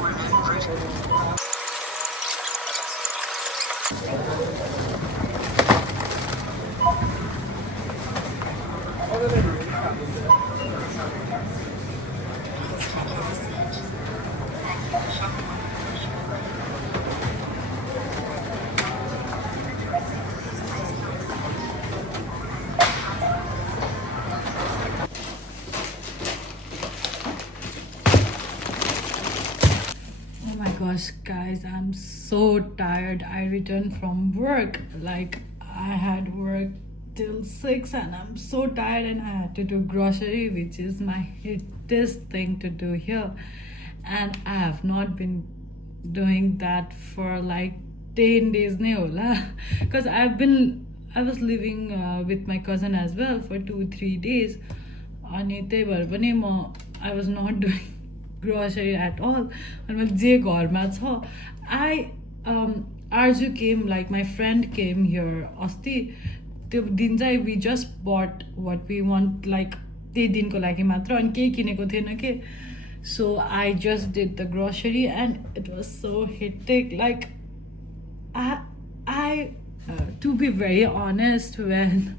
Oh my gosh, guys, I'm so tired. I returned from work. Like, I had work till 6 and I'm so tired, and I had to do grocery, which is my hardest thing to do here. And I have not been doing that for like 10 days now. Because I was living with my cousin as well for 2-3 days. अनि त्यही भएर पनि I was not doing grocery at all. And जे घरमा छ, Arju came, like my friend came here अस्ति. त्यो दिन चाहिँ we just bought what we want, like त्यही दिनको लागि मात्र, अनि केही किनेको थिएन के. So I just did the grocery and it was so hectic. Like I to be very honest, when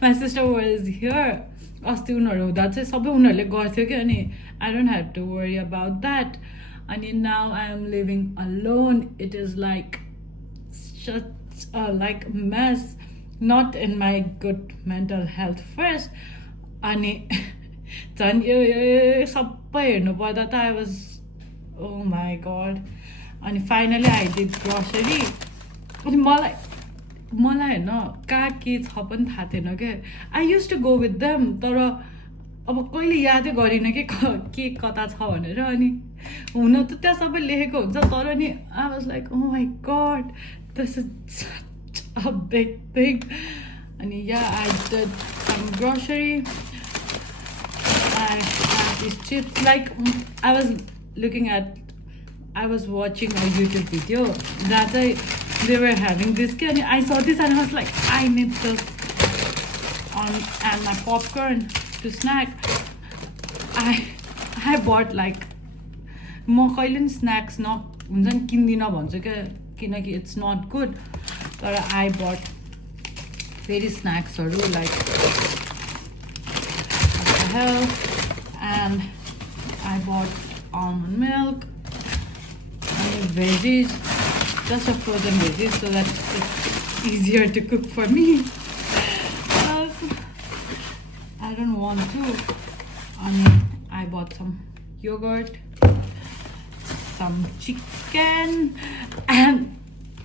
my sister was here, अस्ति उनीहरू हुँदा चाहिँ सबै उनीहरूले गर्थ्यो कि, अनि I don't have to worry about that. अनि now I am living alone. It is like such a like mess, not in my good mental health first. अनि झन् यो सबै हेर्नु पर्दा त I was, oh my god. अनि finally I did grocery. अनि मलाई होइन कहाँ के छ पनि थाहा थिएन क्या. I used to go with them, तर अब कहिले यादै गरिनँ कि के कता छ भनेर. अनि हुन त त्यहाँ सबै लेखेको हुन्छ, तर नि I was like, oh my god, this is such a big thing. अनि yeah, I did some grocery. I have these chips. Like I was watching a YouTube video that they were having this, and I saw this and I was like, I need this and my popcorn to snack. I bought like म कहिले नि snacks हुन्छ नि किन्दिनँ भन्छु क्या, किनकि it's not good. तर I bought फेरि स्न्याक्सहरू like what the hell. And I bought almond milk and veggies, just a frozen veggies, so that it's easier to cook for me. I don't want to. I bought some yogurt, some chicken, and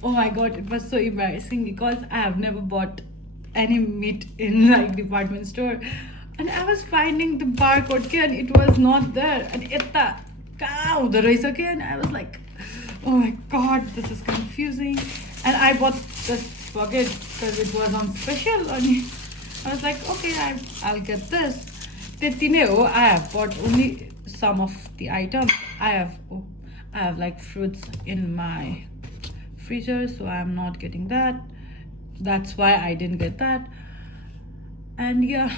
oh my god, it was so embarrassing because I have never bought any meat in like department store. And I was finding the barcode and it was not there. And etta kaha huँदो रहेछ के, and I was like, oh my god, this is confusing. And I bought this bucket because it was on special. And I was like, okay, I'll get this. त्यति नै हो. I have bought only some of the items. I have like fruits in my freezer, so I'm not getting that. That's why I didn't get that. And yeah,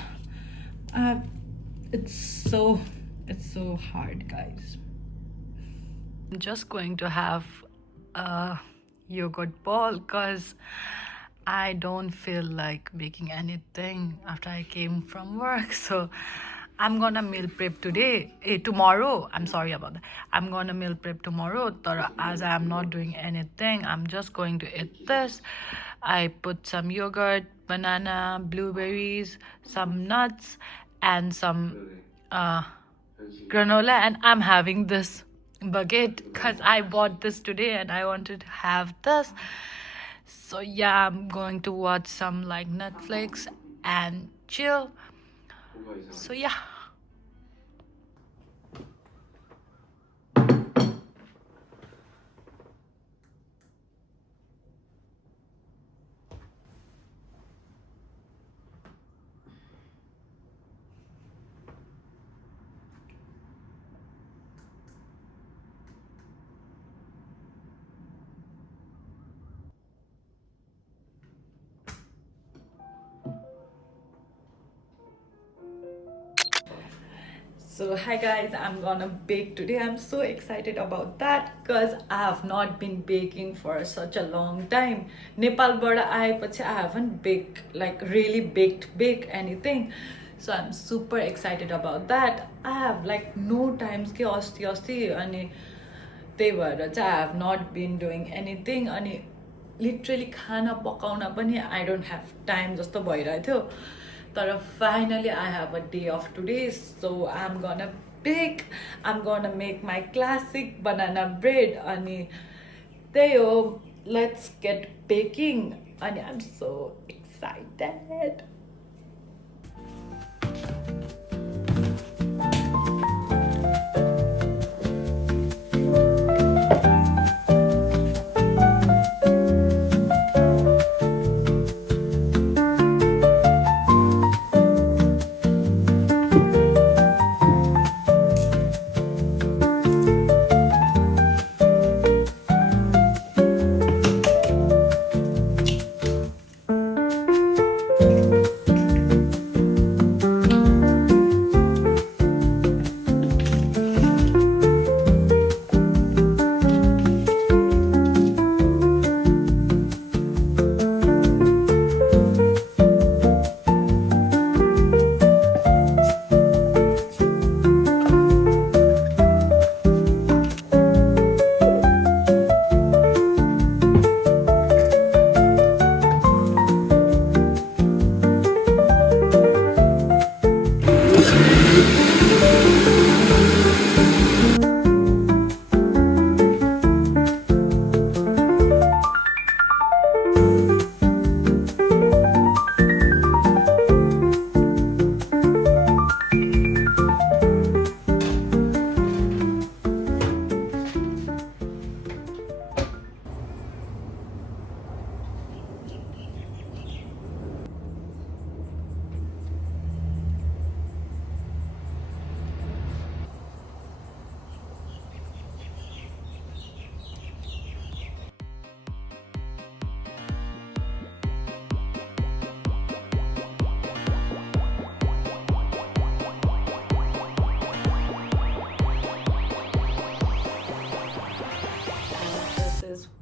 it's so hard, guys. I'm just going to have a yogurt bowl because I don't feel like making anything after I came from work. So I'm gonna meal prep tomorrow. I'm sorry about that. I'm gonna meal prep tomorrow. But as I'm not doing anything, I'm just going to eat this. I put some yogurt, banana, blueberries, some nuts, and some granola, and I'm having this baguette because I bought this today and I wanted to have this. So yeah, I'm going to watch some like Netflix and chill. So yeah. So hi guys, I'm gonna bake today. I'm so excited about that because I have not been baking for such a long time. Nepal but I haven't baked like really bake anything. So I'm super excited about that. I have like no times ke asti ani त्यही भएर चाहिँ I have not been doing anything अनि literally खाना पकाउन पनि I don't have time जस्तो भइरहेको थियो तर finally I have a day off today so I'm gonna bake I'm gonna make my classic banana bread अनि त्यही हो let's get baking अनि I'm so excited.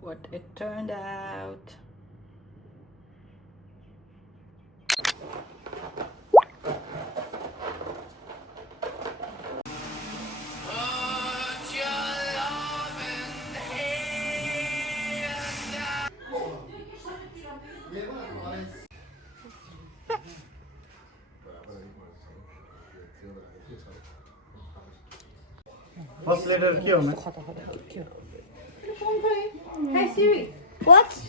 What it turned out. First letter क्या होना? Hey Siri. What's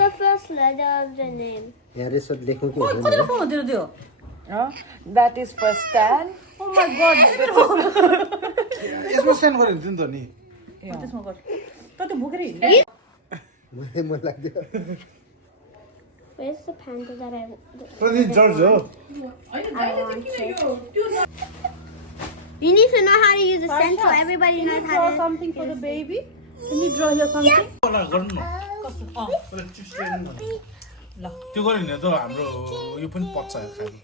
the first letter of the name? यार ये सब देखो क्या कति फोन दियो दियो That is for Stan. Oh my god. यसमा सेन्ड गर्यो नि त नि त्यसमा गर त भुकेर हिँड्दै मलाई मन लाग्यो Where's the panda that I Pradeep जर्ज हो You need to know how to use a pen so everybody knows how draw to something for the baby. Can you draw here something? होला गर्नु न त्यो गर्यो नि त हाम्रो यो पनि पच्छ खाली